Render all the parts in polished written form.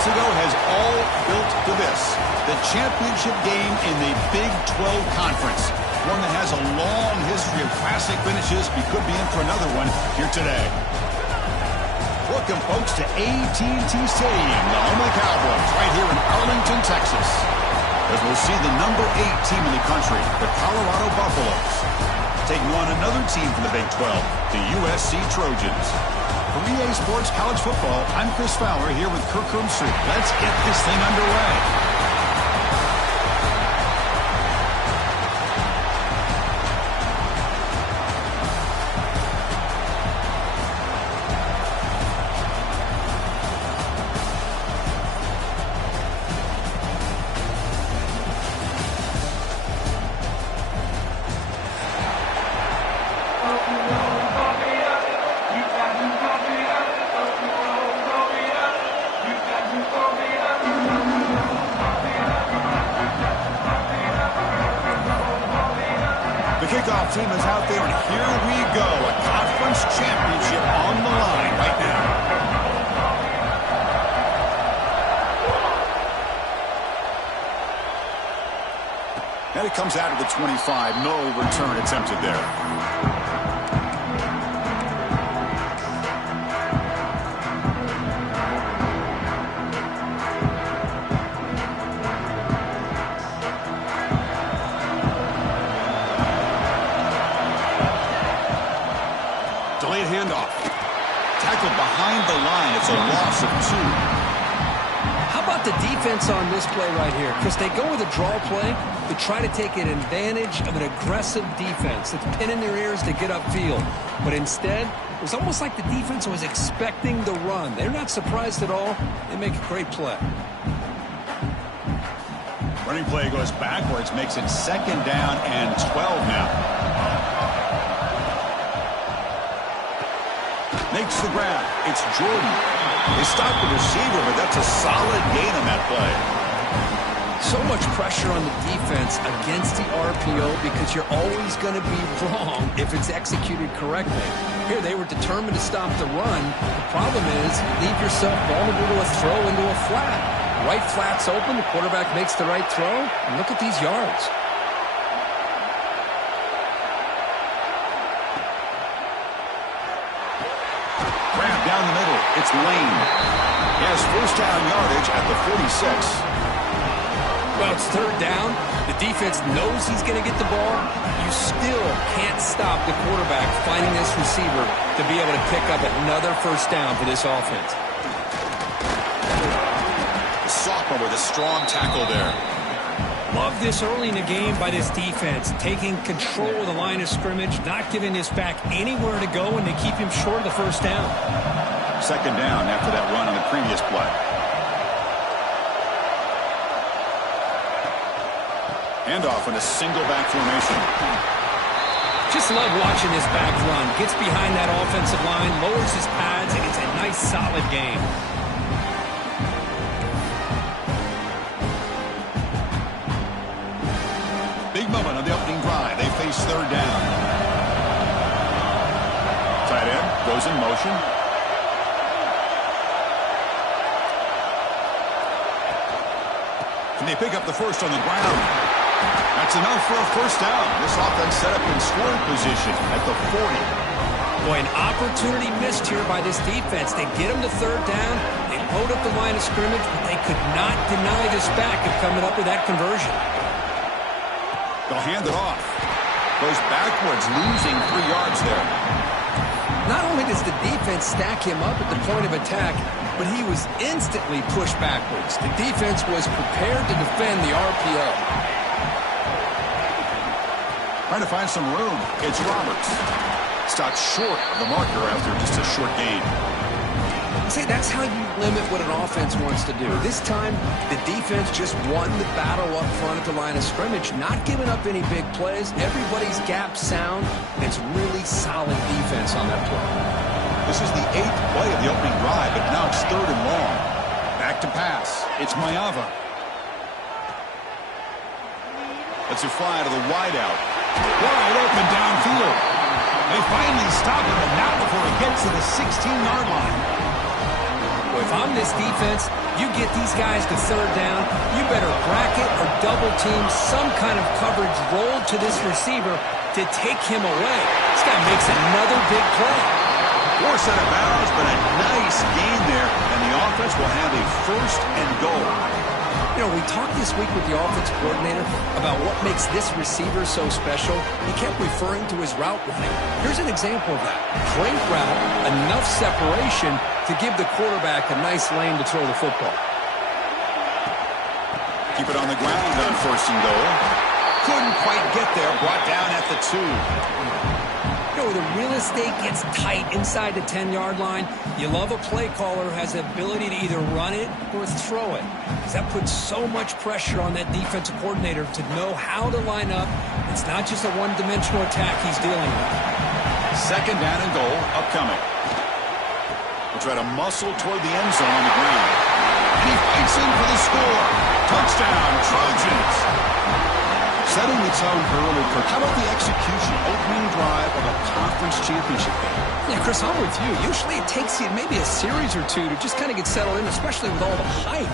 months ago has all built to this. The championship game in the Big 12 Conference. One that has a long history of classic finishes. We could be in for another one here today. Welcome, folks, to AT&T Stadium, the home of the Cowboys, right here in Arlington, Texas. As we'll see the number 8 team in the country, the Colorado Buffaloes, taking on another team from the Big 12, the USC Trojans. For EA Sports College Football, I'm Chris Fowler here with Kirk Hermsrud. Let's get this thing underway. Kickoff team is out there, and here we go. A conference championship on the line right now. And it comes out of the 25. No return attempted there. Handoff. Tackled behind the line. It's a loss of 2. How about the defense on this play right here? Because they go with a draw play to try to take an advantage of an aggressive defense that's pinning their ears to get upfield. But instead, it was almost like the defense was expecting the run. They're not surprised at all. They make a great play. Running play goes backwards, makes it 2nd down and 12 now. Makes the grab. It's Jordan. They stopped the receiver, but that's a solid gain on that play. So much pressure on the defense against the RPO because you're always going to be wrong if it's executed correctly. Here, they were determined to stop the run. The problem is, leave yourself vulnerable to a throw into a flat. Right flat's open, the quarterback makes the right throw, and look at these yards. Down the middle, it's Lane. He has first down yardage at the 46. Well, it's 3rd down. The defense knows he's going to get the ball. You still can't stop the quarterback finding this receiver to be able to pick up another first down for this offense. The sophomore with a strong tackle there. Love this early in the game by this defense, taking control of the line of scrimmage, not giving this back anywhere to go, and they keep him short of the first down. 2nd down after that run on the previous play. Handoff in a single back formation. Just love watching this back run. Gets behind that offensive line, lowers his pads, and it's a nice solid game. Big moment on the opening drive. They face 3rd down. Tight end goes in motion. Can they pick up the first on the ground? That's enough for a first down. This offense set up in scoring position at the 40. Boy, an opportunity missed here by this defense. They get them to 3rd down. They load up the line of scrimmage, but they could not deny this back of coming up with that conversion. They'll hand it off. Goes backwards, losing 3 yards there. Not only does the defense stack him up at the point of attack, but he was instantly pushed backwards. The defense was prepared to defend the RPO. Trying to find some room. It's Roberts. Stopped short of the marker after just a short gain. See, that's how you limit what an offense wants to do. This time, the defense just won the battle up front at the line of scrimmage, not giving up any big plays. Everybody's gap sound, and it's really solid defense on that play. This is the 8th play of the opening drive, but now it's 3rd and long. Back to pass. It's Mayava. Lets it fly to the wideout. Wide open downfield. They finally stop him, but not before he gets to the 16-yard line. Well, if I'm this defense, you get these guys to third down, you better bracket or double team some kind of coverage rolled to this receiver to take him away. This guy makes another big play. Force out of bounds, but a nice gain there, and the offense will have a first and goal. You know, we talked this week with the offensive coordinator about what makes this receiver so special. He kept referring to his route running. Here's an example of that. Great route, enough separation to give the quarterback a nice lane to throw the football. Keep it on the ground on first and goal. Couldn't quite get there, brought down at the 2. You know, the real estate gets tight inside the 10-yard line. You love a play caller who has the ability to either run it or throw it, because that puts so much pressure on that defensive coordinator to know how to line up. It's not just a one-dimensional attack he's dealing with. Second down and goal upcoming. We'll try to muscle toward the end zone on the ground. And he fights in for the score. Touchdown, Trojans. Setting the tone early, Kirk. How about the execution, opening drive of a conference championship game? Yeah, Chris, I'm with you. Usually it takes you maybe a series or two to just kind of get settled in, especially with all the hype.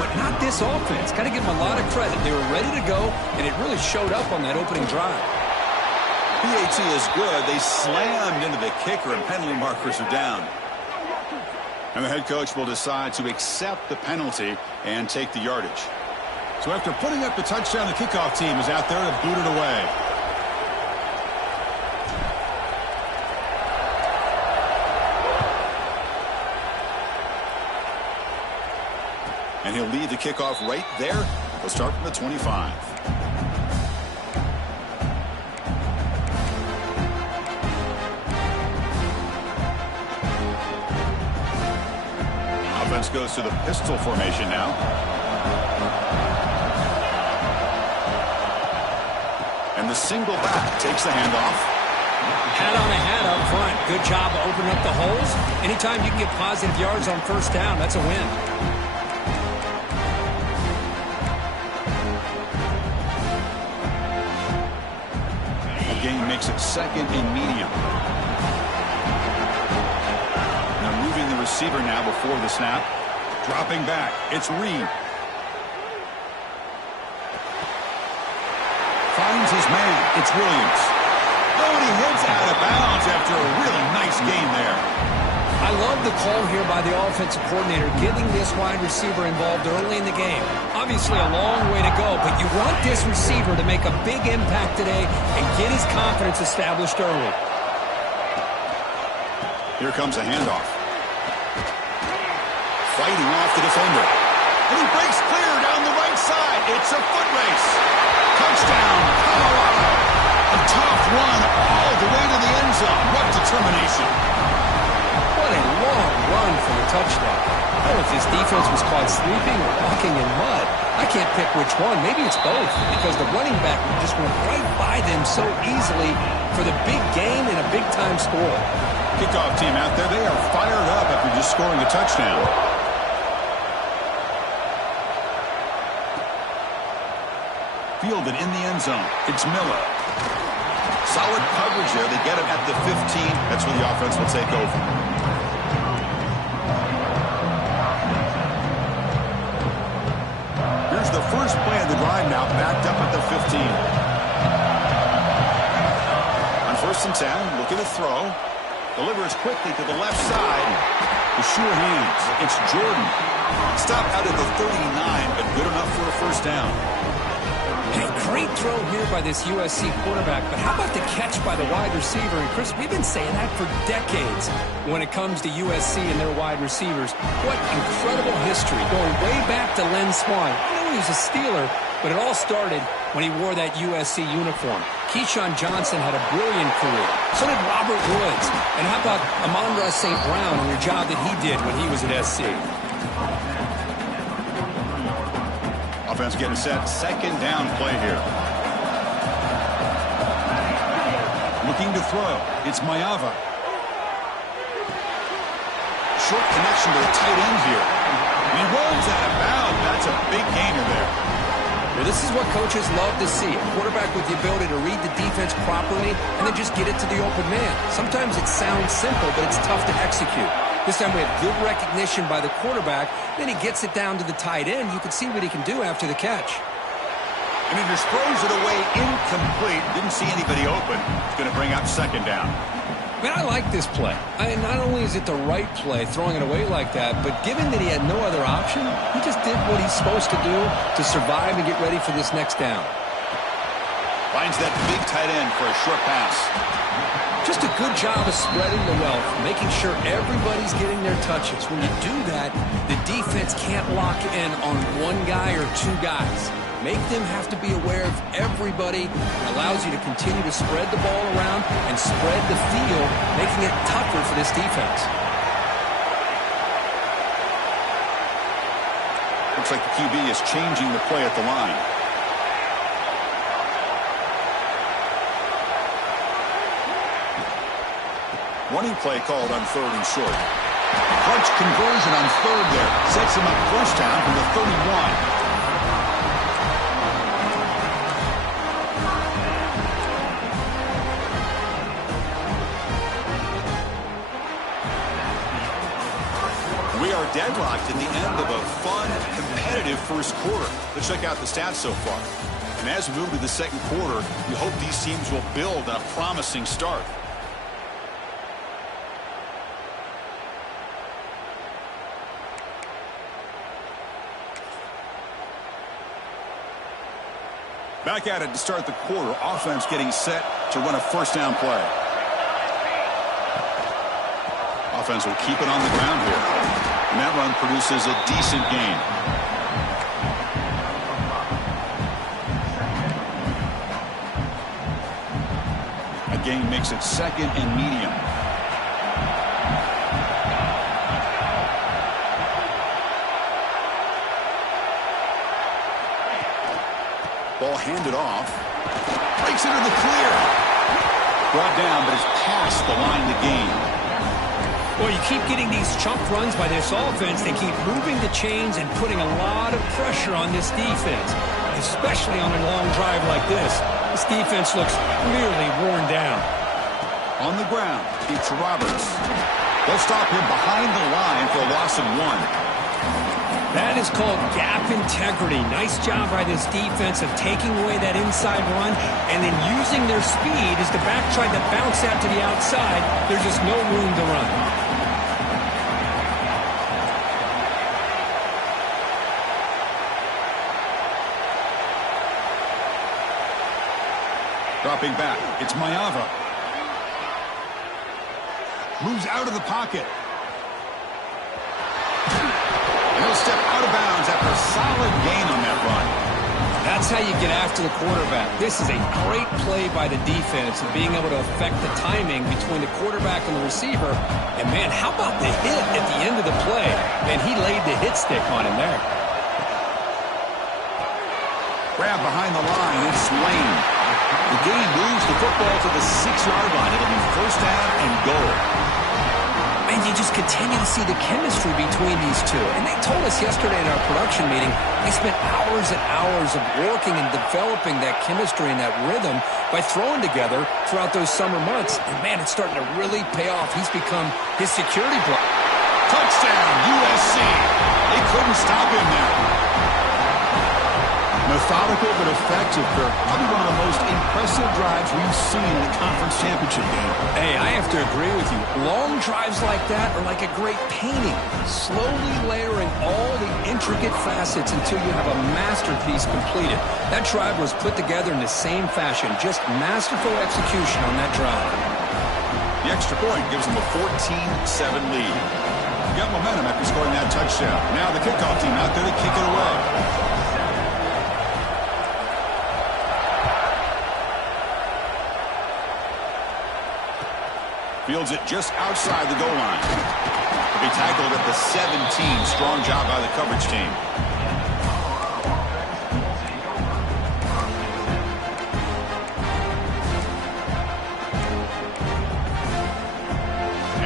But not this offense. Got to give them a lot of credit. They were ready to go, and it really showed up on that opening drive. PAT is good. They slammed into the kicker, and penalty markers are down. And the head coach will decide to accept the penalty and take the yardage. So after putting up the touchdown, the kickoff team is out there to boot it away. And he'll lead the kickoff right there. He'll start from the 25. Offense goes to the pistol formation now. And the single back takes the handoff. Hat on a hat up front. Good job of opening up the holes. Anytime you can get positive yards on first down, that's a win. The game makes it second and medium. Now moving the receiver now before the snap. Dropping back. It's Reed. Finds his man. It's Williams. Oh, and he heads out of bounds after a really nice gain there. I love the call here by the offensive coordinator, getting this wide receiver involved early in the game. Obviously a long way to go, but you want this receiver to make a big impact today and get his confidence established early. Here comes a handoff. Fighting off the defender. And he breaks clear down the right side. It's a foot race. Touchdown, Colorado. A tough run all the way to the end zone. What determination. What a long run for a touchdown. I don't know if this defense was caught sleeping or walking in mud. I can't pick which one. Maybe it's both, because the running back just went right by them so easily for the big gain and a big-time score. Kickoff team out there, they are fired up after just scoring a touchdown. Fielded in the end zone. It's Miller. Solid coverage there. They get him at the 15. That's where the offense will take over. Here's the first play of the drive now, backed up at the 15. On first and 10, looking to throw. Delivers quickly to the left side. With sure hands. It's Jordan. Stopped out at the 39, but good enough for a first down. Hey, great throw here by this USC quarterback, but how about the catch by the wide receiver? And Chris, we've been saying that for decades when it comes to USC and their wide receivers. What incredible history, going way back to Len Swan. I know he was a Steeler, but it all started when he wore that USC uniform. Keyshawn Johnson had a brilliant career. So did Robert Woods. And how about Amon-Ra St. Brown and the job that he did when he was at SC? Offense getting set. Second down play here. Looking to throw. It's Mayava. Short connection to the tight end here. And he rolls out of bounds. That's a big gainer there. Well, this is what coaches love to see. A quarterback with the ability to read the defense properly and then just get it to the open man. Sometimes it sounds simple, but it's tough to execute. This time we have good recognition by the quarterback. Then he gets it down to the tight end. You can see what he can do after the catch. And he just throws it away incomplete. Didn't see anybody open. It's going to bring up second down. Man, I like this play. Not only is it the right play, throwing it away like that, but given that he had no other option, he just did what he's supposed to do to survive and get ready for this next down. Finds that big tight end for a short pass. Just a good job of spreading the wealth, making sure everybody's getting their touches. When you do that, the defense can't lock in on one guy or two guys. Make them have to be aware of everybody. It allows you to continue to spread the ball around and spread the field, making it tougher for this defense. Looks like the QB is changing the play at the line. Running play called on 3rd and short. Clutch conversion on 3rd there. Sets him up first down from the 31. We are deadlocked at the end of a fun, competitive first quarter. Let's check out the stats so far. And as we move to the second quarter, we hope these teams will build on a promising start. Back at it to start the quarter. Offense getting set to run a first down play. Offense will keep it on the ground here. And that run produces a decent gain. A gain makes it 2nd and medium. Ball handed off. Breaks into the clear. Brought down, but is past the line to gain. Well, you keep getting these chunk runs by this offense. They keep moving the chains and putting a lot of pressure on this defense, especially on a long drive like this. This defense looks clearly worn down. On the ground, it's Roberts. They'll stop him behind the line for a loss of 1. That is called gap integrity. Nice job by this defense of taking away that inside run and then using their speed as the back tried to bounce out to the outside. There's just no room to run. Dropping back, it's Mayava. Moves out of the pocket. And he'll step out of bounds after a solid gain on that run. That's how you get after the quarterback. This is a great play by the defense and being able to affect the timing between the quarterback and the receiver. And, man, how about the hit at the end of the play? And he laid the hit stick on him there. Grab behind the line. It's Lane. The gain moves the football to the 6-yard line. It'll be first down and goal. And you just continue to see the chemistry between these two. And they told us yesterday in our production meeting, they spent hours and hours of working and developing that chemistry and that rhythm by throwing together throughout those summer months. And, man, it's starting to really pay off. He's become his security blanket. Touchdown, USC. They couldn't stop him there. Methodical but effective for probably one of the most impressive drives we've seen in a conference championship game. Hey, I have to agree with you. Long drives like that are like a great painting. Slowly layering all the intricate facets until you have a masterpiece completed. That drive was put together in the same fashion. Just masterful execution on that drive. The extra point gives them a 14-7 lead. Got momentum after scoring that touchdown. Now the kickoff team out there to kick it away. Fields it just outside the goal line. He'll be tackled at the 17. Strong job by the coverage team.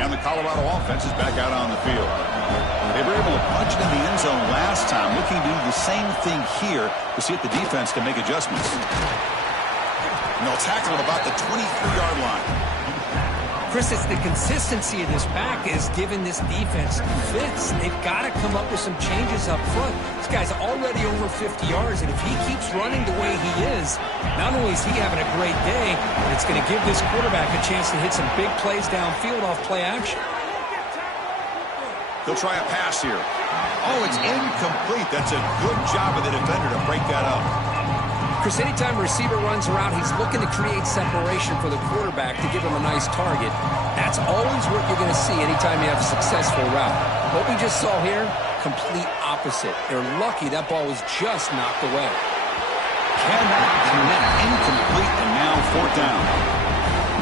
And the Colorado offense is back out on the field. They were able to punch it in the end zone last time, looking to do the same thing here to see if the defense can make adjustments. And they'll tackle at about the 23-yard line. Chris, it's the consistency of this back is giving this defense fits. They've got to come up with some changes up front. This guy's already over 50 yards, and if he keeps running the way he is, not only is he having a great day, but it's going to give this quarterback a chance to hit some big plays downfield off play action. They'll try a pass here. Oh, it's incomplete. That's a good job of the defender to break that up. Chris, anytime a receiver runs around, he's looking to create separation for the quarterback to give him a nice target. That's always what you're going to see anytime you have a successful route. What we just saw here, complete opposite. They're lucky that ball was just knocked away. Cannot connect. Incomplete, and now fourth down.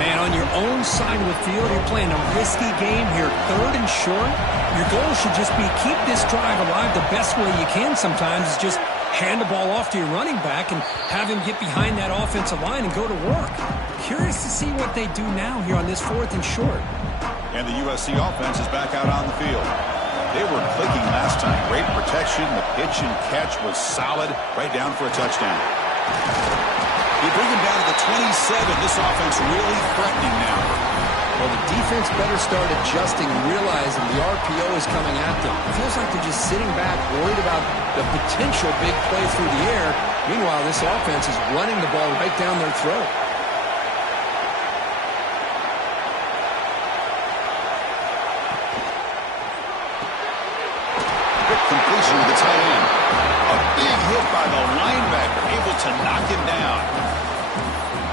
Man, on your own side of the field, you're playing a risky game here. 3rd and short. Your goal should just be keep this drive alive the best way you can sometimes is just hand the ball off to your running back and have him get behind that offensive line and go to work. Curious to see what they do now here on this 4th and short. And the USC offense is back out on the field. They were clicking last time. Great protection. The pitch and catch was solid. Right down for a touchdown. You bring him down to the 27. This offense really threatening now. Well, the defense better start adjusting and realizing the RPO is coming at them. It feels like they're just sitting back, worried about the potential big play through the air. Meanwhile, this offense is running the ball right down their throat. Quick completion to the tight end. A big hit by the linebacker, able to knock him down.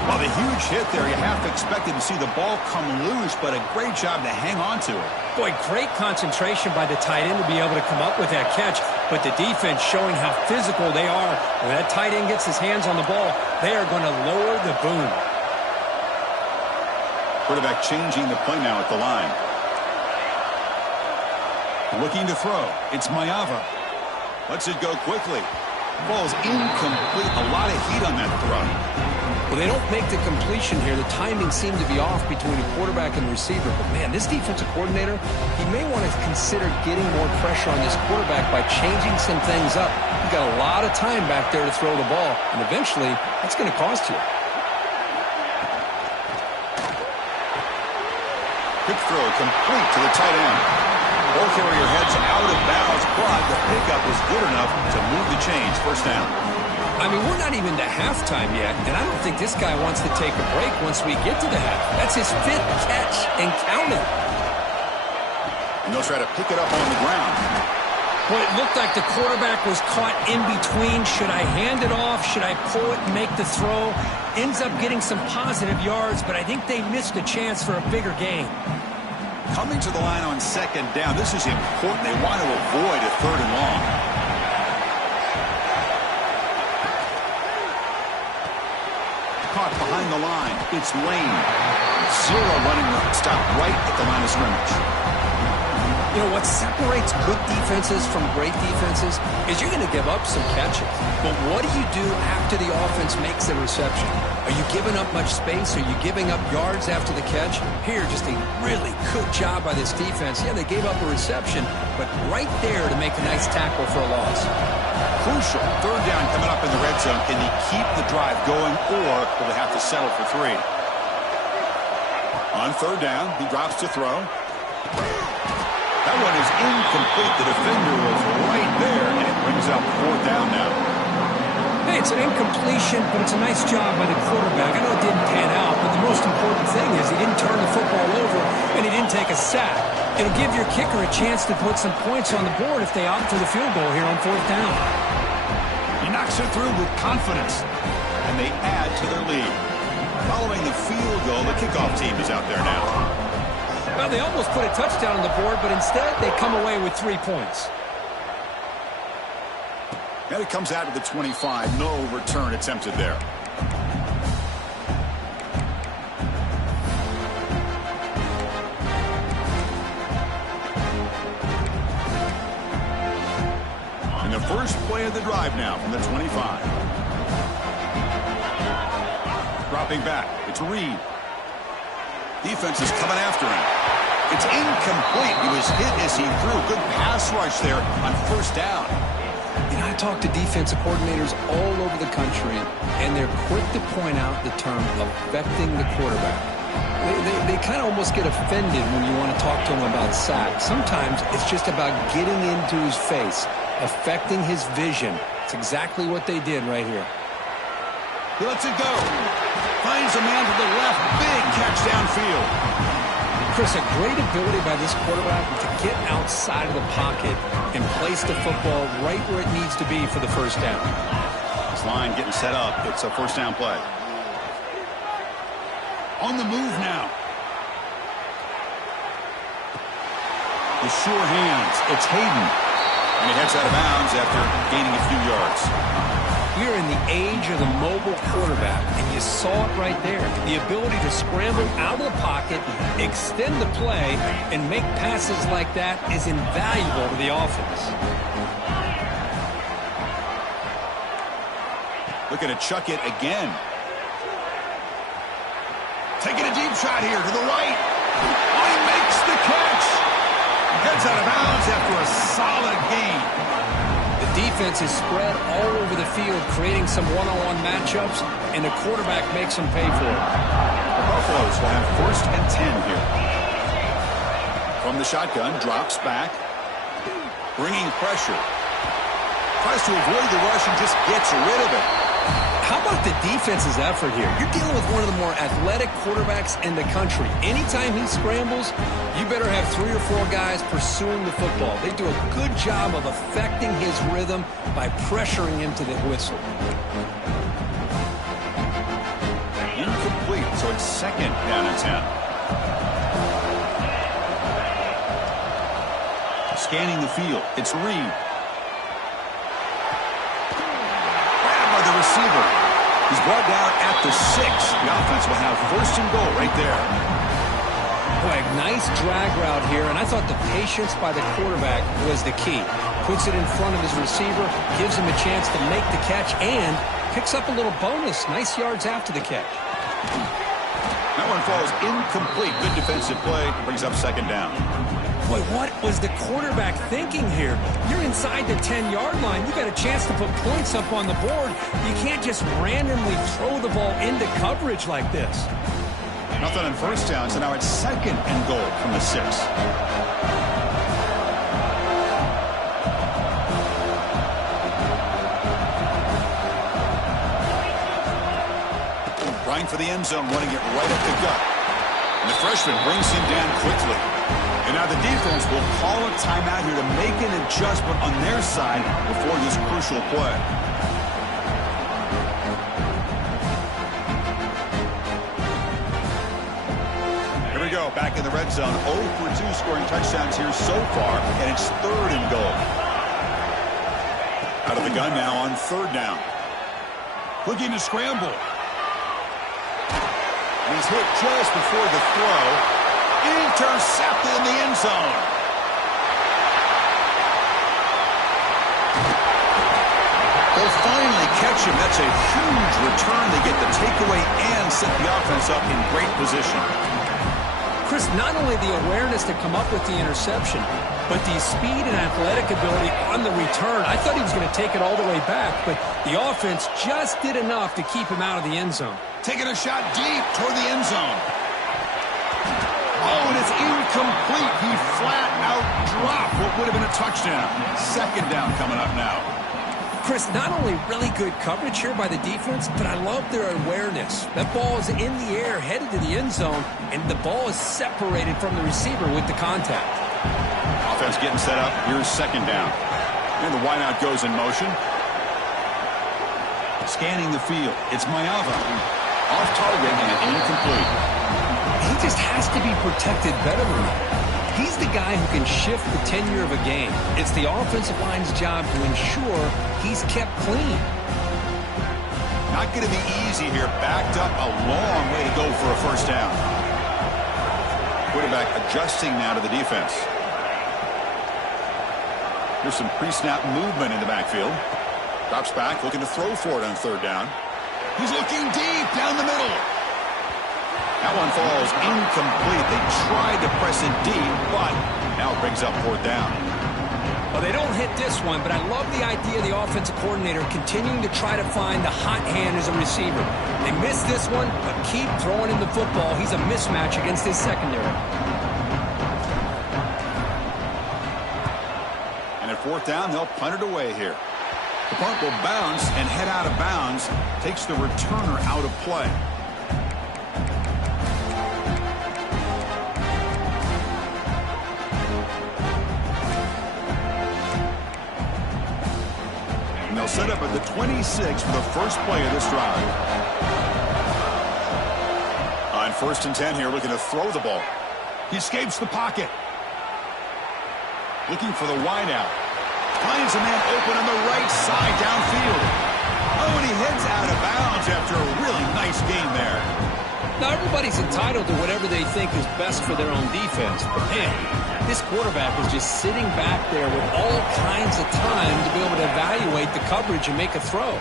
Well, the huge hit there, you have to expect to see the ball come loose, but a great job to hang on to it. Boy, great concentration by the tight end to be able to come up with that catch, but the defense showing how physical they are. When that tight end gets his hands on the ball, they are going to lower the boom. Quarterback changing the play now at the line. Looking to throw. It's Mayava. Lets it go quickly. Ball's incomplete. A lot of heat on that throw. Well, they don't make the completion here. The timing seemed to be off between the quarterback and the receiver. But, man, this defensive coordinator, he may want to consider getting more pressure on this quarterback by changing some things up. You've got a lot of time back there to throw the ball, and eventually that's going to cost you. Quick throw complete to the tight end. Ball carrier heads out of bounds, but the pickup was good enough to move the chains. First down. I mean, we're not even to halftime yet, and I don't think this guy wants to take a break once we get to the half. That's his 5th catch and counting. And they'll try to pick it up on the ground. Well, it looked like the quarterback was caught in between. Should I hand it off? Should I pull it and make the throw? Ends up getting some positive yards, but I think they missed a chance for a bigger gain. Coming to the line on 2nd down, this is important. They want to avoid a 3rd and long. Caught behind the line. It's Lane. 0 running room. Stop right at the line of scrimmage. You know, what separates good defenses from great defenses is you're going to give up some catches. But what do you do after the offense makes the reception? Are you giving up much space? Are you giving up yards after the catch? Here, just a really good job by this defense. Yeah, they gave up a reception, but right there to make a nice tackle for a loss. Crucial. 3rd down coming up in the red zone. Can he keep the drive going, or will they have to settle for 3? On 3rd down, he drops to throw. That one is incomplete. The defender was right there, and it brings up 4th down now. Hey, it's an incompletion, but it's a nice job by the quarterback. I know it didn't pan out, but the most important thing is he didn't turn the football over, and he didn't take a sack. It'll give your kicker a chance to put some points on the board if they opt for the field goal here on 4th down. He knocks it through with confidence, and they add to their lead. Following the field goal, the kickoff team is out there now. Well, they almost put a touchdown on the board, but instead they come away with 3 points. And it comes out to the 25. No return attempted there. And the first play of the drive now from the 25. Dropping back. It's Reed. Defense is coming after him. It's incomplete. He was hit as he threw. Good pass rush there on 1st down. You know, I talk to defensive coordinators all over the country, and they're quick to point out the term affecting the quarterback. They kind of almost get offended when you want to talk to him about sacks. Sometimes it's just about getting into his face, affecting his vision. It's exactly what they did right here. He lets it go. Finds a man to the left. Big catch downfield. Chris, a great ability by this quarterback to get outside of the pocket and place the football right where it needs to be for the first down. This line getting set up. It's a first down play. On the move now. The sure hands. It's Hayden. And he heads out of bounds after gaining a few yards. We're in the age of the mobile quarterback, and you saw it right there. The ability to scramble out of the pocket, extend the play, and make passes like that is invaluable to the offense. Looking to chuck it again. Taking a deep shot here to the right. Oh, he makes the catch. Heads out of bounds after a solid gain. The defense is spread all over the field, creating some one-on-one matchups, and the quarterback makes them pay for it. The Buffaloes will have first and 10 here. From the shotgun, drops back. Bringing pressure. Tries to avoid the rush and just gets rid of it. How about the defense's effort here? You're dealing with one of the more athletic quarterbacks in the country. Anytime he scrambles, you better have 3 or 4 guys pursuing the football. They do a good job of affecting his rhythm by pressuring him to the whistle. Incomplete, so it's second down and 10. Scanning the field, it's Reed. The receiver. He's brought down at the 6. The offense will have first and goal right there. Boy, a nice drag route here, and I thought the patience by the quarterback was the key. Puts it in front of his receiver, gives him a chance to make the catch, and picks up a little bonus. Nice yards after the catch. That one falls incomplete. Good defensive play. Brings up second down. Boy, what was the quarterback thinking here? You're inside the 10-yard line. You got a chance to put points up on the board. You can't just randomly throw the ball into coverage like this. Nothing on first down, so now it's second and goal from the 6. Trying for the end zone, running it right up the gut. And the freshman brings him down quickly. And now the defense will call a timeout here to make an adjustment on their side before this crucial play. Here we go, back in the red zone. 0 for 2 scoring touchdowns here so far, and it's third and goal. Out of the gun now on third down. Looking to scramble. And he's hit just before the throw. Intercepted in the end zone. They'll finally catch him. That's a huge return. They get the takeaway and set the offense up in great position. Chris, not only the awareness to come up with the interception, but the speed and athletic ability on the return. I thought he was going to take it all the way back, but the offense just did enough to keep him out of the end zone. Taking a shot deep toward the end zone. Oh, and it's incomplete. He flat out dropped what would have been a touchdown. Second down coming up now. Chris, not only really good coverage here by the defense, but I love their awareness. That ball is in the air, headed to the end zone, and the ball is separated from the receiver with the contact. Offense getting set up. Here's second down. And the wideout goes in motion. Scanning the field. It's Mayava. Off target and incomplete. He just has to be protected better than that. He's the guy who can shift the tenure of a game. It's the offensive line's job to ensure he's kept clean. Not going to be easy here. Backed up a long way to go for a first down. Quarterback adjusting now to the defense. There's some pre-snap movement in the backfield. Drops back, looking to throw for it on third down. He's looking deep down the middle. That one falls incomplete. They tried to press it deep, but now it brings up fourth down. Well, they don't hit this one, but I love the idea of the offensive coordinator continuing to try to find the hot hand as a receiver. They missed this one, but keep throwing him the football. He's a mismatch against his secondary. And at fourth down, they'll punt it away here. The punt will bounce and head out of bounds. Takes the returner out of play. And they'll set up at the 26 for the first play of this drive. On 1st and 10 here, looking to throw the ball. He escapes the pocket. Looking for the wideout. Finds a man open on the right side downfield. Oh, and he heads out of bounds after a really nice game there. Now, everybody's entitled to whatever they think is best for their own defense. But, man, this quarterback is just sitting back there with all kinds of time to be able to evaluate the coverage and make a throw.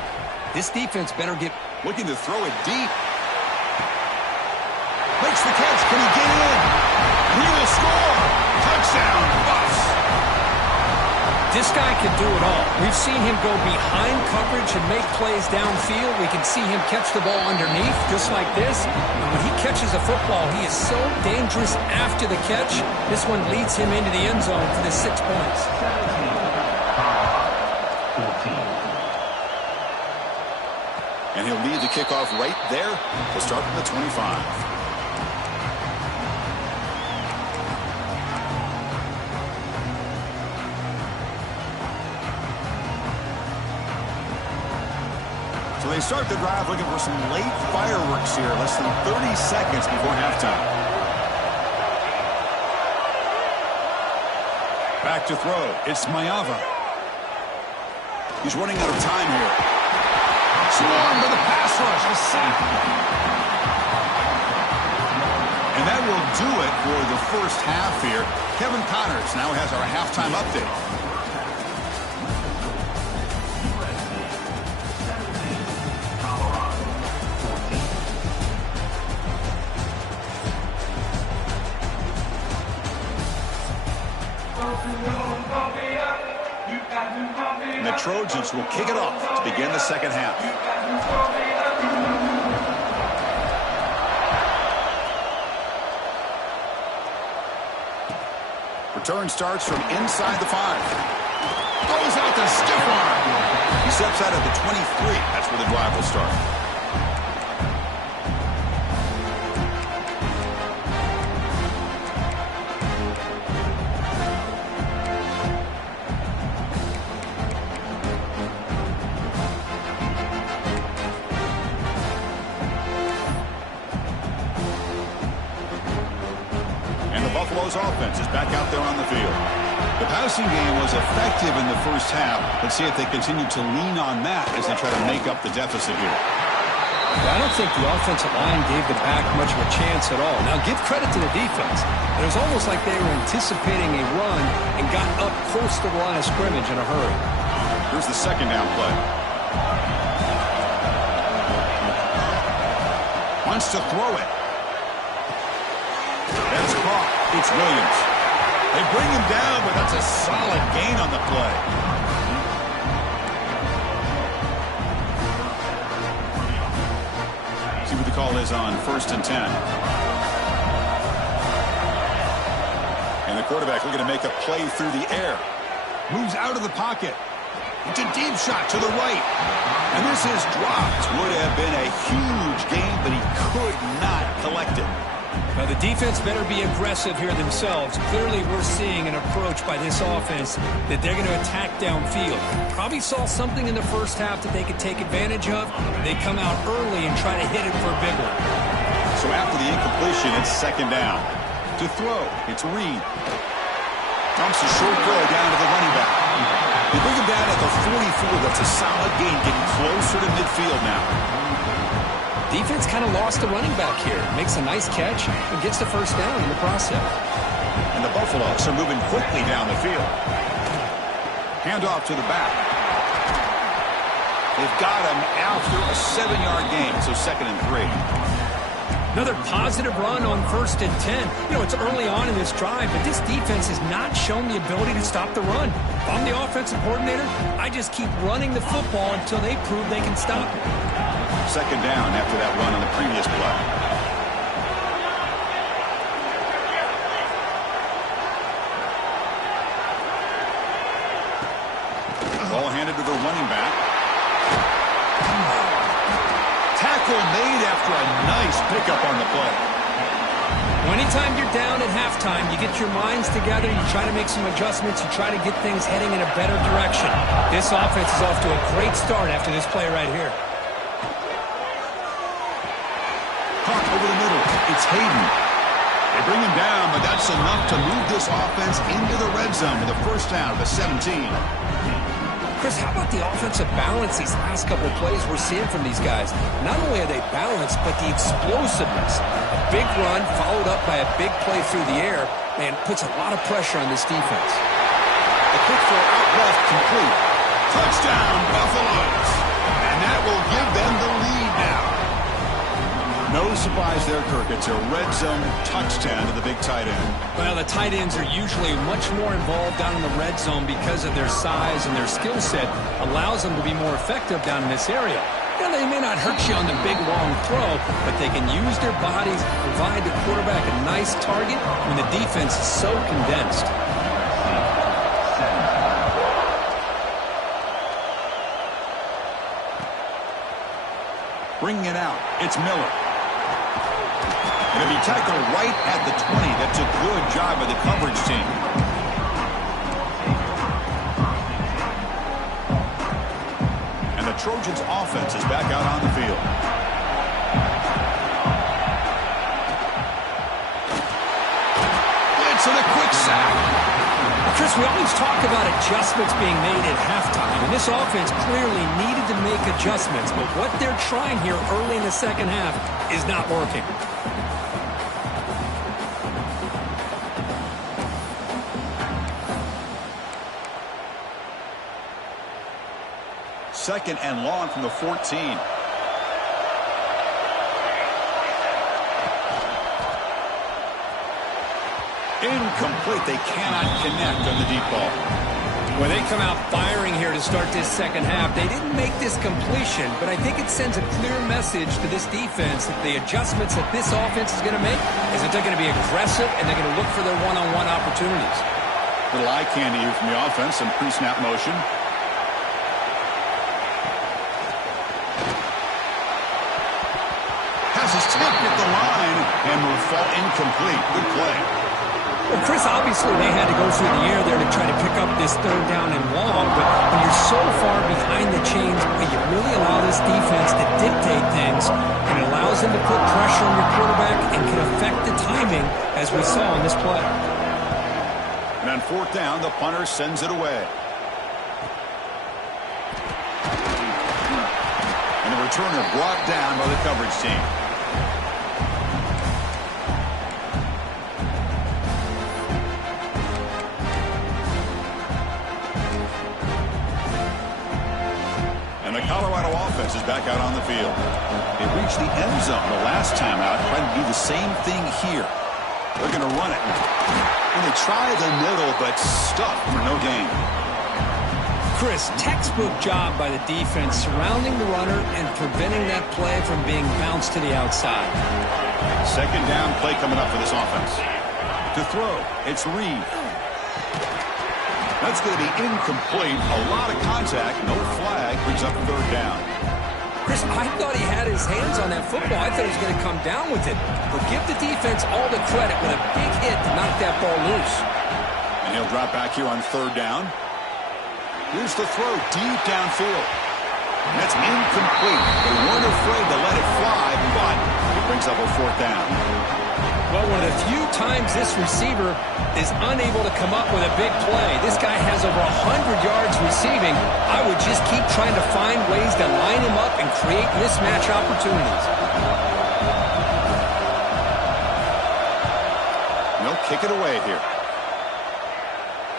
This defense better get... Looking to throw it deep. Makes the catch. Can he get in? And he will score. Touchdown, Buffs. This guy can do it all. We've seen him go behind coverage and make plays downfield. We can see him catch the ball underneath, just like this. And when he catches a football, he is so dangerous after the catch. This one leads him into the end zone for the 6 points. And he'll lead the kickoff right there. We'll start from the 25. So they start the drive looking for some late fireworks here, less than 30 seconds before halftime. Back to throw. It's Mayava. He's running out of time here. Swarmed to the pass rush. A sack. And that will do it for the first half here. Kevin Connors now has our halftime update. And the Trojans will kick it off to begin the second half. Return starts from inside the 5. Goes out the stiff arm. He steps out at the 23. That's where the drive will start. Offense is back out there on the field. The passing game was effective in the first half. Let's see if they continue to lean on that as they try to make up the deficit here. I don't think the offensive line gave the back much of a chance at all. Now, give credit to the defense. It was almost like they were anticipating a run and got up close to the line of scrimmage in a hurry. Here's the second down play. Wants to throw it. That's caught. It's Williams. They bring him down, but that's a solid gain on the play. See what the call is on 1st and 10. And the quarterback looking to make a play through the air. Moves out of the pocket. It's a deep shot to the right. And this is dropped. Would have been a huge gain, but he could not collect it. Now, the defense better be aggressive here themselves. Clearly, we're seeing an approach by this offense that they're going to attack downfield. Probably saw something in the first half that they could take advantage of. They come out early and try to hit it for a big one. So after the incompletion, it's second down. To throw, it's Reed. Dumps a short throw down to the running back. They bring him down at the 44. That's a solid gain, getting closer to midfield now. Defense kind of lost the running back here. Makes a nice catch and gets the first down in the process. And the Buffaloes are moving quickly down the field. Handoff to the back. They've got him after a 7-yard gain, so 2nd and 3. Another positive run on 1st and 10. You know, it's early on in this drive, but this defense has not shown the ability to stop the run. If I'm the offensive coordinator, I just keep running the football until they prove they can stop it. 2nd down after that run on the previous play. Ball handed to the running back. Tackle made after a nice pickup on the play. Anytime you're down at halftime, you get your minds together, you try to make some adjustments, you try to get things heading in a better direction. This offense is off to a great start after this play right here. Caught over the middle. It's Hayden. They bring him down, but that's enough to move this offense into the red zone with the first down of the 17. Chris, how about the offensive balance these last couple of plays we're seeing from these guys? Not only are they balanced, but the explosiveness. A big run followed up by a big play through the air, man, puts a lot of pressure on this defense. A quick throw out left, complete. Touchdown, Buffaloes. And that will give them the lead now. No surprise there, Kirk. It's a red zone touchdown to the big tight end. Well, the tight ends are usually much more involved down in the red zone because of their size and their skill set allows them to be more effective down in this area. Now, they may not hurt you on the big, long throw, but they can use their bodies to provide the quarterback a nice target when the defense is so condensed. Bringing it out, it's Miller. Going to be tackled right at the 20. That's a good job by the coverage team. And the Trojans' offense is back out on the field. Blitz and a quick sack. Chris, we always talk about adjustments being made at halftime, and this offense clearly needed to make adjustments, but what they're trying here early in the second half is not working. 2nd and long from the 14. Incomplete. They cannot connect on the deep ball. When they come out firing here to start this second half, they didn't make this completion, but I think it sends a clear message to this defense that the adjustments that this offense is going to make is that they're going to be aggressive and they're going to look for their one-on-one opportunities. Little eye candy here from the offense, some pre-snap motion. Passes tipped at the line and will fall incomplete. Good play. Well, Chris, obviously they had to go through the air there to try to pick up this 3rd down and long, but when you're so far behind the chains, you really allow this defense to dictate things, and it allows them to put pressure on your quarterback and can affect the timing, as we saw on this play. And on 4th down, the punter sends it away. And the returner brought down by the coverage team. Colorado offense is back out on the field. They reached the end zone the last time out, trying to do the same thing here. They're going to run it. And they try the middle, but stuck for no gain. Chris, textbook job by the defense surrounding the runner and preventing that play from being bounced to the outside. 2nd down play coming up for this offense. To throw, it's Reed. That's going to be incomplete. A lot of contact. No flag. Brings up 3rd down. Chris, I thought he had his hands on that football. I thought he was going to come down with it. But give the defense all the credit with a big hit to knock that ball loose. And he'll drop back here on 3rd down. Here's the throw deep downfield. And that's incomplete. They weren't afraid to let it fly, but it brings up a 4th down. Well, one of the few times this receiver is unable to come up with a big play. This guy has over 100 yards receiving. I would just keep trying to find ways to line him up and create mismatch opportunities. They'll kick it away here.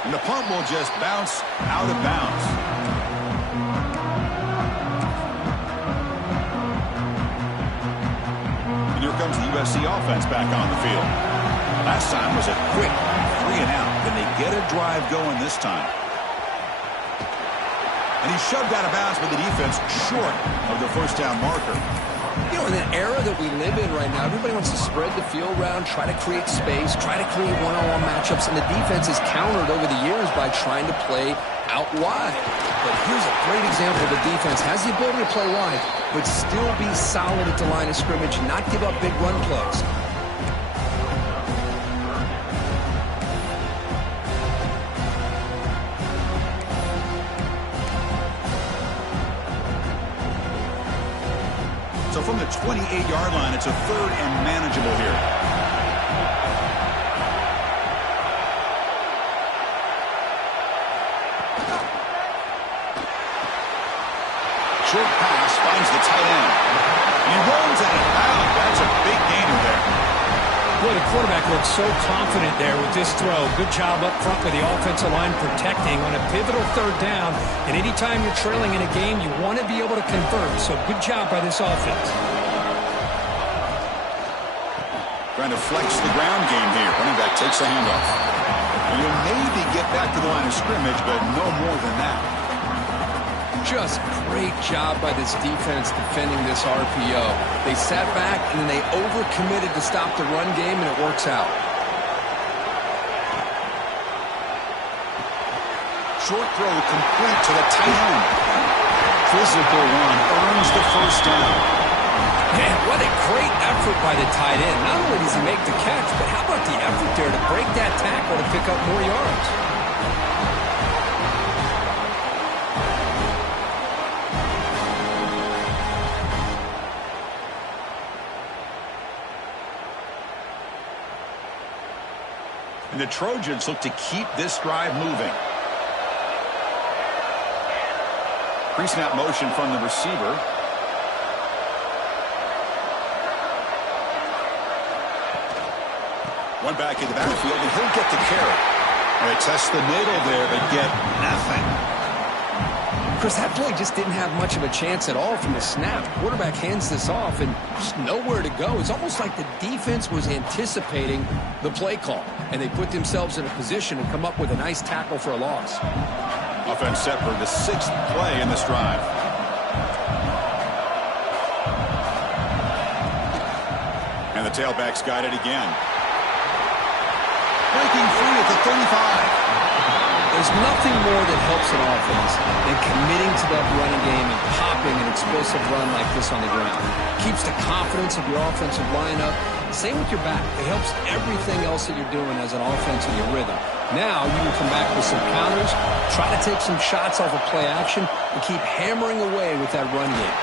And the punt will just bounce out of bounds. comes the USC offense back on the field. Last time was a quick 3 and out. Can they get a drive going this time? And he shoved out of bounds with the defense short of the first down marker. You know, in the era that we live in right now, everybody wants to spread the field around, try to create space, try to create one-on-one matchups, and the defense is countered over the years by trying to play out wide. But here's a great example. The defense has the ability to play wide, but still be solid at the line of scrimmage and not give up big run plays. So from the 28-yard line, it's a 3rd and manageable here. Short pass finds the tight end. And he rolls it out. That's a big gainer there. Boy, the quarterback looks so confident there with this throw. Good job up front with the offensive line protecting on a pivotal 3rd down. And anytime you're trailing in a game, you want to be able to convert. So good job by this offense. Trying to flex the ground game here. Running back takes the handoff. And you'll maybe get back to the line of scrimmage, but no more than that. Just great job by this defense defending this RPO. They sat back and then they overcommitted to stop the run game, and it works out. Short throw complete to the tight end. Physical one earns the first down. Man, what a great effort by the tight end. Not only does he make the catch, but how about the effort there to break that tackle to pick up more yards? And the Trojans look to keep this drive moving. Pre-snap motion from the receiver. One back in the backfield, and he'll get the carry. And they test the middle there, but get nothing. Chris, that play just didn't have much of a chance at all from the snap. Quarterback hands this off and just nowhere to go. It's almost like the defense was anticipating the play call, and they put themselves in a position and come up with a nice tackle for a loss. Offense set for the 6th play in this drive. And the tailback's got it again. Breaking free at the 35. There's nothing more that helps an offense than committing to that running game and popping an explosive run like this on the ground. Keeps the confidence of your offensive lineup. Same with your back. It helps everything else that you're doing as an offense in your rhythm. Now you can come back with some counters, try to take some shots off of play action, and keep hammering away with that run game.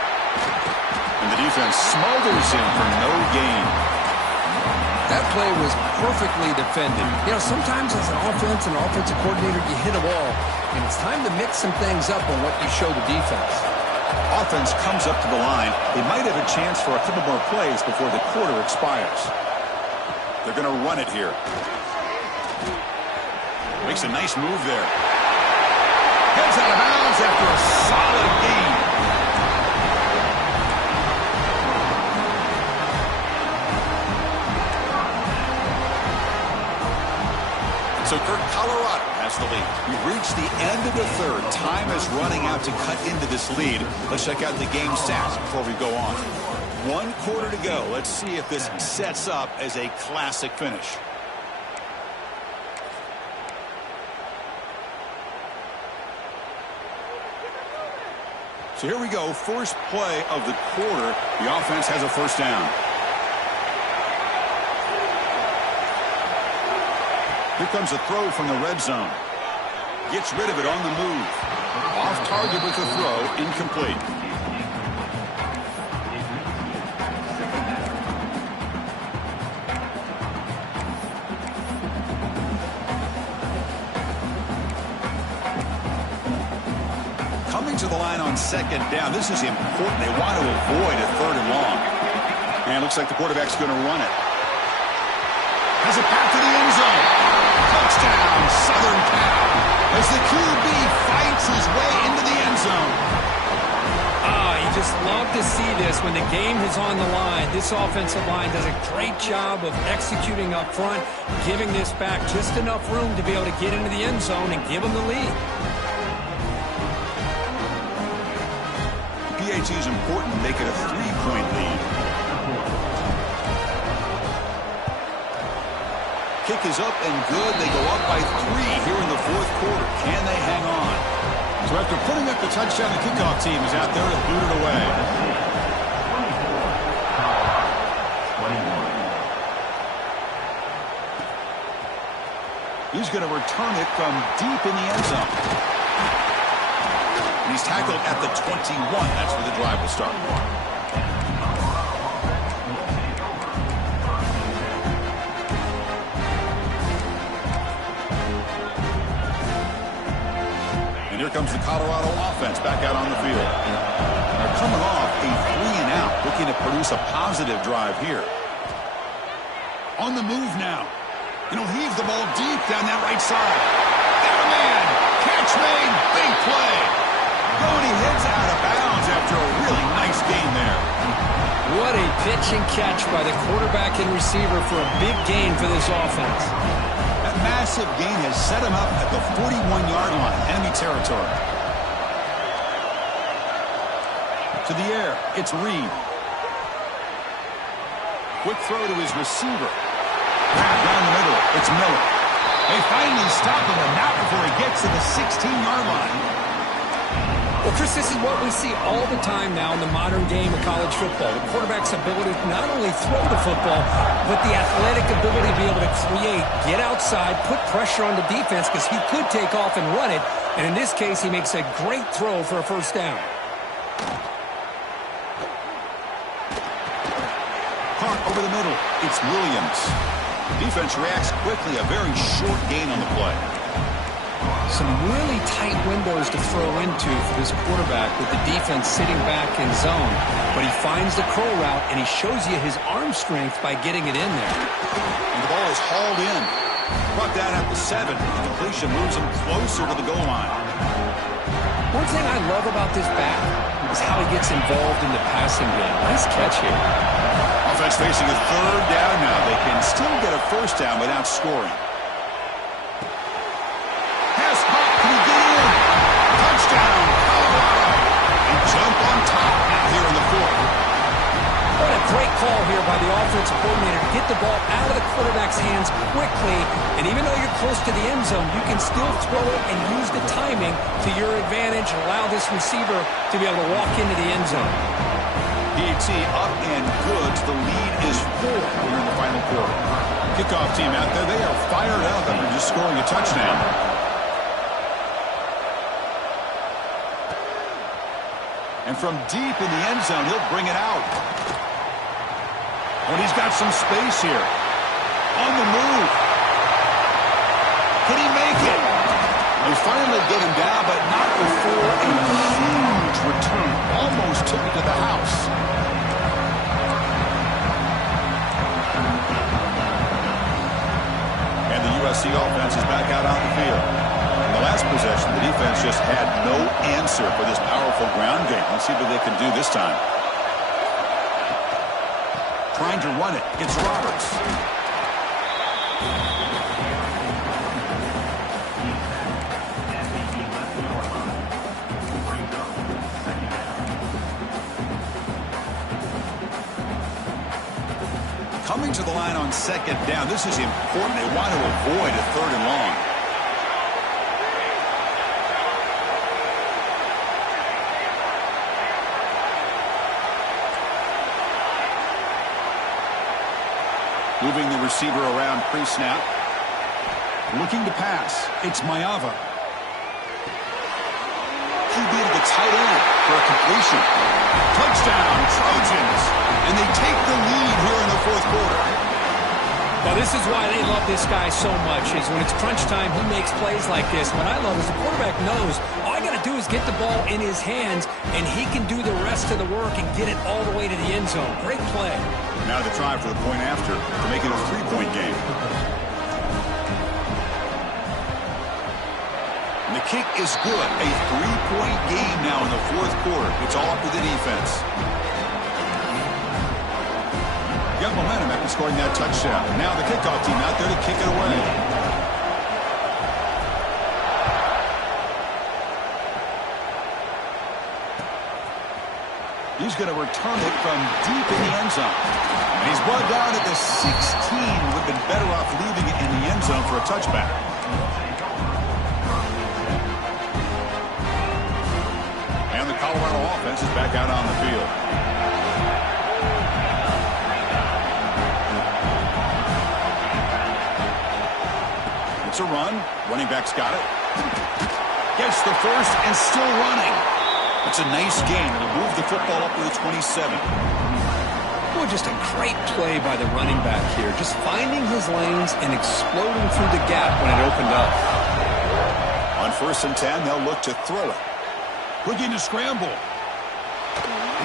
And the defense smothers him for no gain. That play was perfectly defended. You know, sometimes as an offense and an offensive coordinator, you hit a wall, and it's time to mix some things up on what you show the defense. Offense comes up to the line. They might have a chance for a couple more plays before the quarter expires. They're going to run it here. Makes a nice move there. Heads out of bounds after a solid gain. So Colorado has the lead. We've reached the end of the 3rd. Time is running out to cut into this lead. Let's check out the game stats before we go on. 1 quarter to go. Let's see if this sets up as a classic finish. So here we go. First play of the quarter. The offense has a first down. Here comes a throw from the red zone. Gets rid of it on the move. Off target with the throw. Incomplete. Coming to the line on 2nd down. This is important. They want to avoid a 3rd and long. And it looks like the quarterback's going to run it. Has it back to the end zone. Touchdown, Southern Cal, as the QB fights his way into the end zone. He just love to see this when the game is on the line. This offensive line does a great job of executing up front, giving this back just enough room to be able to get into the end zone and give them the lead. PAT is important to make it a 3-point lead. Kick is up and good. They go up by 3 here in the fourth quarter. Can they hang on? So after putting up the touchdown, the kickoff team is out there to boot it away. He's going to return it from deep in the end zone. And he's tackled at the 21. That's where the drive will start. And here comes the Colorado offense back out on the field. They're coming off a 3-and-out, looking to produce a positive drive here. On the move now. And he'll heave the ball deep down that right side. Got a man. Catch made. Big play. Going, he heads out of bounds after a really nice game there. What a pitch and catch by the quarterback and receiver for a big gain for this offense. That massive gain has set him up at the 41-yard line, enemy territory. To the air, it's Reed. Quick throw to his receiver. Grab down the middle, it's Miller. They finally stop him, but not before he gets to the 16-yard line. Well, Chris, this is what we see all the time now in the modern game of college football. The quarterback's ability to not only throw the football, but the athletic ability to be able to create, get outside, put pressure on the defense because he could take off and run it. And in this case, he makes a great throw for a first down. Hart over the middle. It's Williams. Defense reacts quickly. A very short gain on the play. Some really tight windows to throw into for this quarterback with the defense sitting back in zone. But he finds the curl route, and he shows you his arm strength by getting it in there. And the ball is hauled in. Brought down at the 7. The completion moves him closer to the goal line. One thing I love about this back is how he gets involved in the passing game. Nice catch here. Offense facing a third down now. They can still get a first down without scoring. Pass caught. Can he get in? Touchdown, Colorado. And jump on top now here in the fourth. What a great call here by the offensive coordinator to get the ball out of the quarterback's hands quickly. And even though you're close to the end zone, you can still throw it and use the timing to your advantage and allow this receiver to be able to walk into the end zone. PAT up and good. The lead is 4 here in the final quarter. Kickoff team out there. They are fired up after just scoring a touchdown. And from deep in the end zone, he'll bring it out. When he's got some space here. On the move. Can he make it? They finally get him down, but not before a huge return. Almost took it to the house. And the USC offense is back out on the field. In the last possession, the defense just had no answer for this powerful ground game. Let's see what they can do this time. Trying to run it. It's Roberts. Coming to the line on second down. This is important. They want to avoid a third and long. Moving the receiver around pre-snap. Looking to pass. It's Mayava. QB to the tight end for a completion. Touchdown, Trojans. And they take the lead here in the fourth quarter. Well, this is why they love this guy so much, is when it's crunch time, he makes plays like this. What I love is the quarterback knows all I got to do is get the ball in his hands, and he can do the rest of the work and get it all the way to the end zone. Great play. Now the try for the point after to make it a 3-point game. And the kick is good. A 3-point game now in the fourth quarter. It's all up to the defense. Got momentum after scoring that touchdown. Now the kickoff team out there to kick it away. He's going to return it from deep in the end zone. And he's brought down at the 16. Would have been better off leaving it in the end zone for a touchback. And the Colorado offense is back out on the field. It's a run. Running back's got it. Gets the first and still running. It's a nice gain. It'll move the football up to the 27. Well, just a great play by the running back here. Just finding his lanes and exploding through the gap when it opened up. On 1st and 10, they'll look to throw it. Looking to scramble.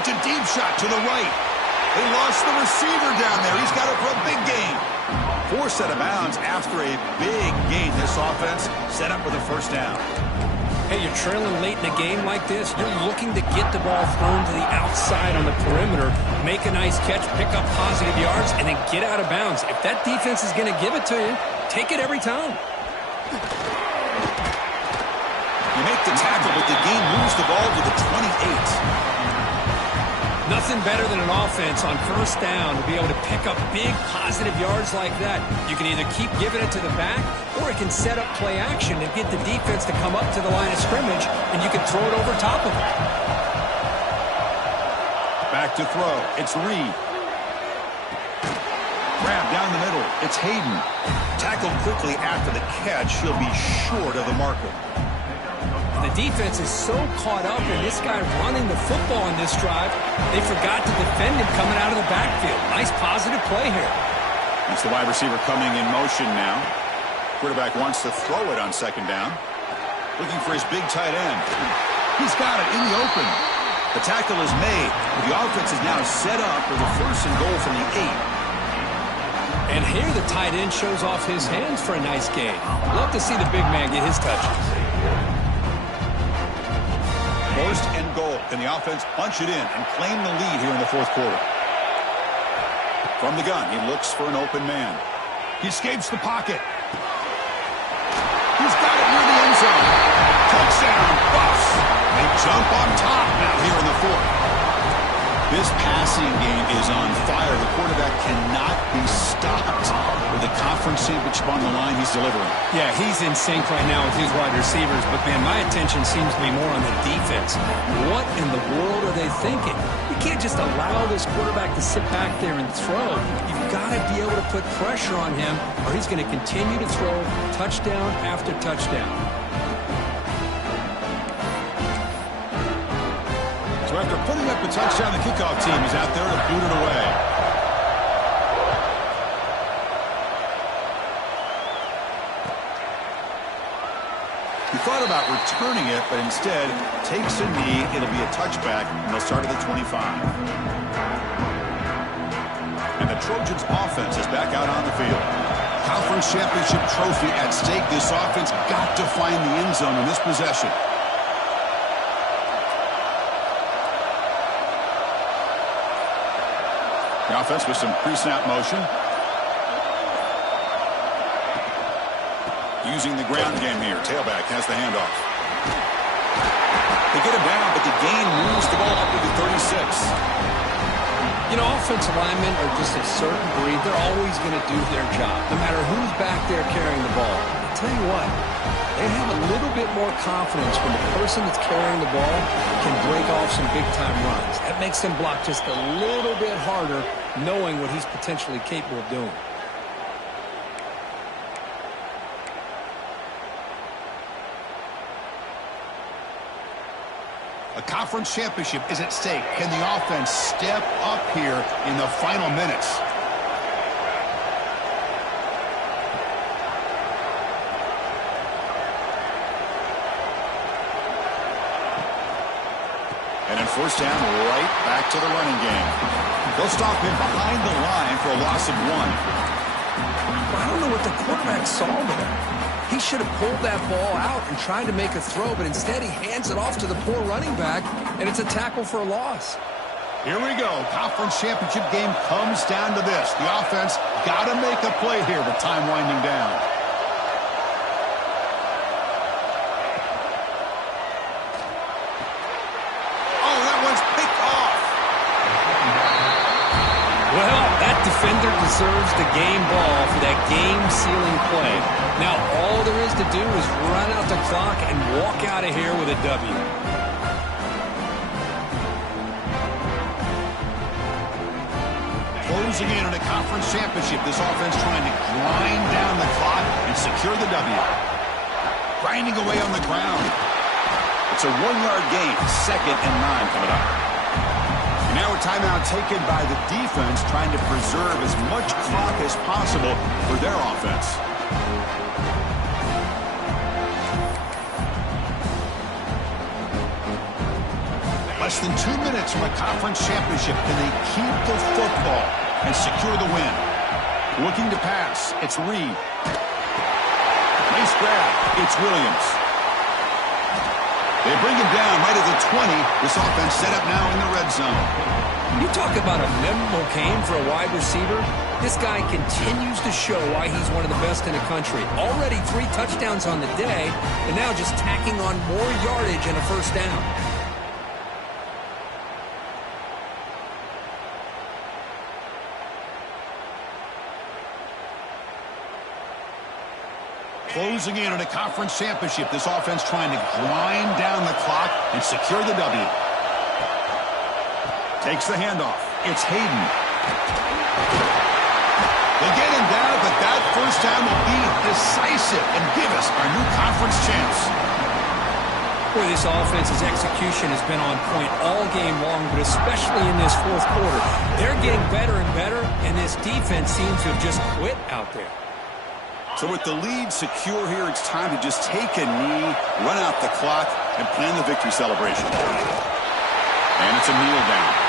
It's a deep shot to the right. They lost the receiver down there. He's got it for a big gain. Forced out of bounds after a big gain. This offense set up with a first down. Hey, you're trailing late in a game like this. You're looking to get the ball thrown to the outside on the perimeter, make a nice catch, pick up positive yards, and then get out of bounds. If that defense is going to give it to you, take it every time. You make the tackle, but the game moves the ball to the 28. Nothing better than an offense on 1st down to be able to pick up big positive yards like that. You can either keep giving it to the back, or it can set up play action and get the defense to come up to the line of scrimmage, and you can throw it over top of it. Back to throw. It's Reed. Grab down the middle. It's Hayden. Tackled quickly after the catch. He'll be short of the marker. The defense is so caught up in this guy running the football in this drive, they forgot to defend him coming out of the backfield. Nice positive play here. It's the wide receiver coming in motion now. Quarterback wants to throw it on 2nd down. Looking for his big tight end. He's got it in the open. The tackle is made. The offense is now set up for the 1st and goal from the 8. And here the tight end shows off his hands for a nice gain. Love to see the big man get his touches. 1st and goal. Can the offense punch it in and claim the lead here in the 4th quarter? From the gun, he looks for an open man. He escapes the pocket. He's got it near the end zone. Touchdown, Buffs. They jump on top now here in the 4th. This passing game is on fire. The quarterback cannot be stopped. With the conference championship on the line, he's delivering. Yeah, he's in sync right now with his wide receivers, but, man, my attention seems to be more on the defense. What in the world are they thinking? You can't just allow this quarterback to sit back there and throw. You've got to be able to put pressure on him, or he's going to continue to throw touchdown after touchdown. So after putting up a touchdown, the kickoff team is out there to boot it away. He thought about returning it, but instead takes a knee. It'll be a touchback, and they'll start at the 25. And the Trojans' offense is back out on the field. Conference championship trophy at stake. This offense got to find the end zone in this possession. The offense with some pre-snap motion. Using the ground game here. Tailback has the handoff. They get him down, but the gain moves the ball up to the 36. You know, offensive linemen are just a certain breed. They're always going to do their job, no matter who's back there carrying the ball. I'll tell you what, they have a little bit more confidence when the person that's carrying the ball can break off some big-time runs. That makes them block just a little bit harder, knowing what he's potentially capable of doing. A conference championship is at stake. Can the offense step up here in the final minutes? And in 1st down, right back to the running game. They'll stop him behind the line for a loss of 1. I don't know what the quarterback saw there. He should have pulled that ball out and tried to make a throw, but instead he hands it off to the poor running back, and it's a tackle for a loss. Here we go. Conference championship game comes down to this. The offense got to make a play here with time winding down. Oh, that one's picked off. Well, that defender deserves the game ball for that game-sealing play. Now, all there is to do is run out the clock and walk out of here with a W. Closing in on a conference championship, this offense trying to grind down the clock and secure the W. Grinding away on the ground. It's a 1-yard gain, 2nd and 9 coming up. And now a timeout taken by the defense, trying to preserve as much clock as possible for their offense. Less than 2 minutes from a conference championship. Can they keep the football and secure the win? Looking to pass. It's Reed. Nice grab. It's Williams. They bring him down right at the 20. This offense set up now in the red zone. You talk about a memorable game for a wide receiver. This guy continues to show why he's one of the best in the country. Already 3 touchdowns on the day, and now just tacking on more yardage and a first down. Closing in on a conference championship. This offense trying to grind down the clock and secure the W. Takes the handoff. It's Hayden. They get him down, but that first down will be decisive and give us our new conference champs. Boy, this offense's execution has been on point all game long, but especially in this fourth quarter. They're getting better and better, and this defense seems to have just quit out there. So with the lead secure here, it's time to just take a knee, run out the clock, and plan the victory celebration. And it's a kneel down.